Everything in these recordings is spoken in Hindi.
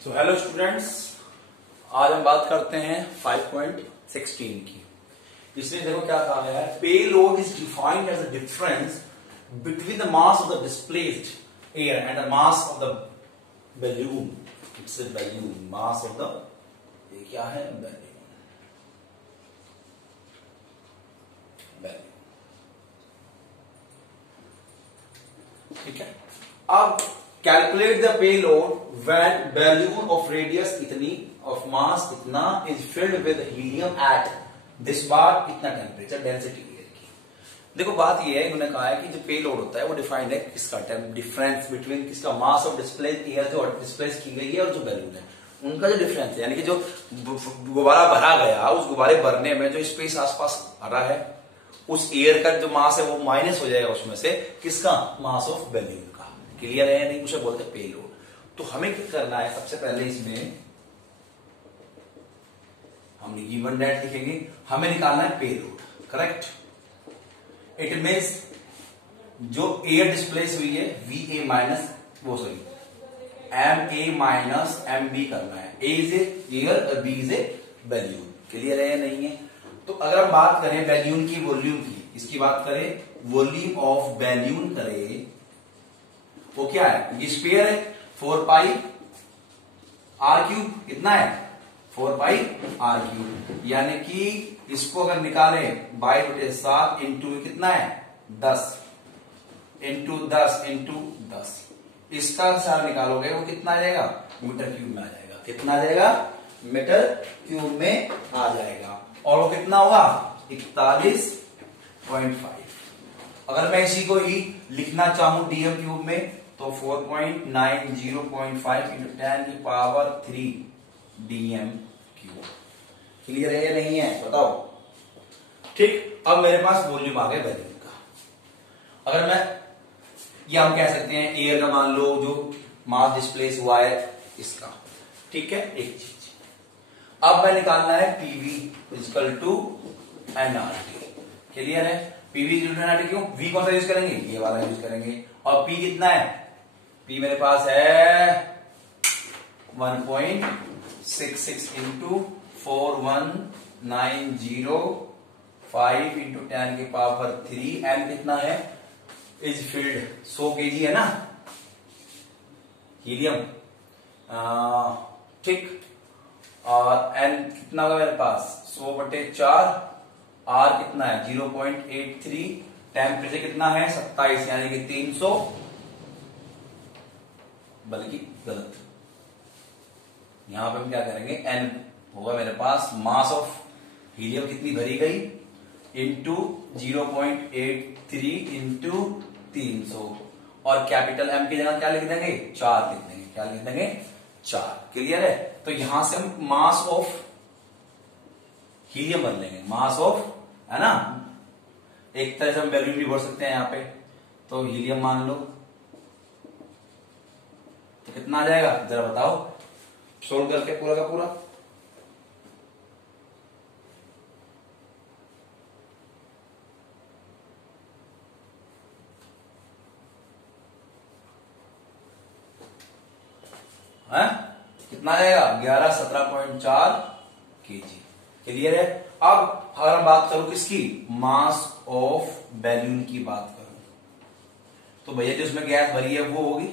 सो हेलो स्टूडेंट्स, आज हम बात करते हैं 5.16 की। इसमें देखो क्या कहा गया है, payload is defined as a difference between the mass of the displaced air and the mass of the balloon. It's a balloon, mass of the, ये क्या है, बैलून। ठीक है, अब calculate the payload when balloon of radius इतनी ऑफ मास इतना is filled with helium at this bar इतना टेम्परेचर डेंसिटी एयर की। देखो बात ये है, इन्होंने कहा है कि जो पे लोड होता है वो डिफाइंड है किसका, डिफरेंस बिटवीन किसका, मास ऑफ डिस्प्लेस्ड एयर जो डिस्प्लेस की गई है और जो बैलून है उनका जो डिफरेंस है, यानी कि जो गुब्बारा भरा गया उस गुब्बारे भरने में जो स्पेस आसपास भरा है उस एयर का जो मास है वो माइनस हो जाएगा उसमें से किसका, मास ऑफ बैलून का। क्लियर है या नहीं, उसे बोलते हैं पे लोड। तो हमें क्या करना है, सबसे पहले इसमें हम गिवन दैट लिखेंगे, हमें निकालना है payload. Correct. It means जो एयर डिस्प्लेस हुई है वी ए माइनस वो sorry M A minus M B करना है। ए इज एयर और B is a balloon. Clear है या नहीं है। तो अगर हम बात करें बैलून की वॉल्यूम की, इसकी बात करें वॉल्यूम ऑफ बैलून करें, वो क्या है, ये स्फीयर है 4 पाई आर क्यूब, कितना है 4 पाई आर क्यूब, यानी कि इसको अगर निकाले 22/7 इंटू कितना है 10 इंटू 10 इंटू 10, इसका सार निकालोगे वो कितना आ जाएगा, मीटर क्यूब में आ जाएगा। कितना आ जाएगा, मीटर क्यूब में आ जाएगा। और वो कितना होगा 41.5। अगर मैं इसी को ही लिखना चाहूं डीएम क्यूब में तो 4.90.5 इंटू 10 की पावर 3 डीएम क्यूब। क्लियर है या नहीं है, बताओ। ठीक, अब मेरे पास वॉल्यूम आ गया बैलून का। अगर मैं, या हम कह सकते हैं एयर का, मान लो जो मास डिस्प्लेस हुआ है इसका, ठीक है, एक चीज। अब मैं निकालना है PV equal to NRT. Clear है, पीवी इक्वल टू एनआरटी क्यों, वी कौन सा यूज करेंगे, ये वाला यूज करेंगे। और पी कितना है, पी मेरे पास है 1.66 इंटू 4190.5 इंटू 10 की पावर 3। एम कितना है, इज फील्ड 100 केजी है ना हीलियम, ठीक। और एन कितना होगा मेरे पास 100/4, आर कितना है 0.83, टेम्परेचर कितना है 27 यानी कि 300, बल्कि गलत, यहां पे हम क्या करेंगे, एन होगा मेरे पास मास ऑफ हीलियम कितनी भरी गई इंटू 0.83 इंटू 300, और कैपिटल एम की जगह क्या लिख देंगे 4 लिख देंगे। क्या लिख देंगे 4। क्लियर है। तो यहां से हम मास ऑफ हीलियम भर लेंगे, मास ऑफ, है ना, एक तरह से हम बैलून भी भर सकते हैं यहां पे। तो हीलियम मान लो, तो कितना आ जाएगा जरा बताओ, सोल्व करके पूरा का पूरा। है कितना आ जाएगा 1117.4 केजी। क्लियर है। अब अगर हम बात करूं किसकी, मास ऑफ बैलून की बात करूं, तो भैया जो उसमें गैस भरी है वो होगी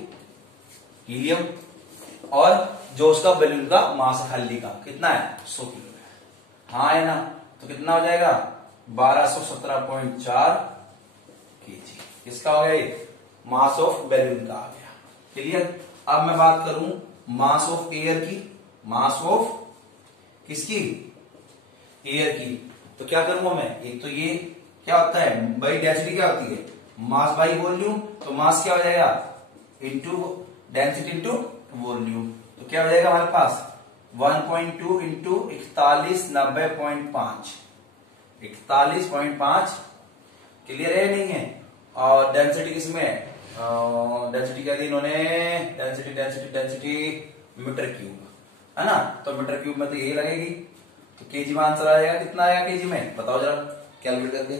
हीलियम, और जो उसका बैलून का मास है हल्दी का कितना है 100 किलो है, हाँ है ना। तो कितना हो जाएगा 1217.4 केजी। किसका हो गया ये, मास ऑफ बैलून का आ गया। क्लियर। अब मैं बात करूं मास ऑफ एयर की, मास ऑफ किसकी, एयर की, तो क्या करूंगा मैं, एक तो ये क्या होता है भाई, डेंसिटी क्या होती है मास बाई वॉल्यूम, तो मास क्या हो जाएगा इंटू डेंसिटी इंटू वॉल्यूम। तो क्या हो जाएगा हमारे पास 1.2 इंटू 4190.5, 41.5। क्लियर है नहीं है। और डेंसिटी किसमें, डेंसिटी क्या दी इन्होंने, density density density meter cube, है ना। तो मीटर क्यूब में तो यही लगेगी, तो केजी में आंसर आएगा, कितना आएगा केजी में बताओ जरा कैलकुलेट करके।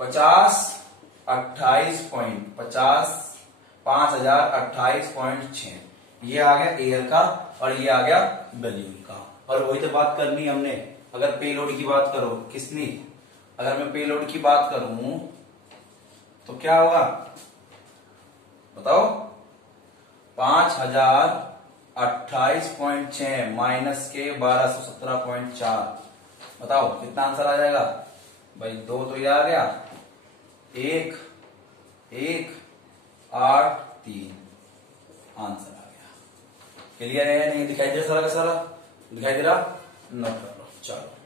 50 28.50 5028.6 ये आ गया एयर का और ये आ गया बलून का। और वही तो बात करनी हमने, अगर पेलोड की बात करो किसनी, अगर मैं पेलोड की बात करूं तो क्या होगा बताओ, 5028.6 माइनस के 1217.4, बताओ कितना आंसर आ जाएगा भाई, 2 तो ये आ गया, 1 1 8 3 आंसर आ गया। क्लियर है या नहीं? दिखाई दे सारा का सारा, दिखाई दे रहा, नोट कर लो। चलो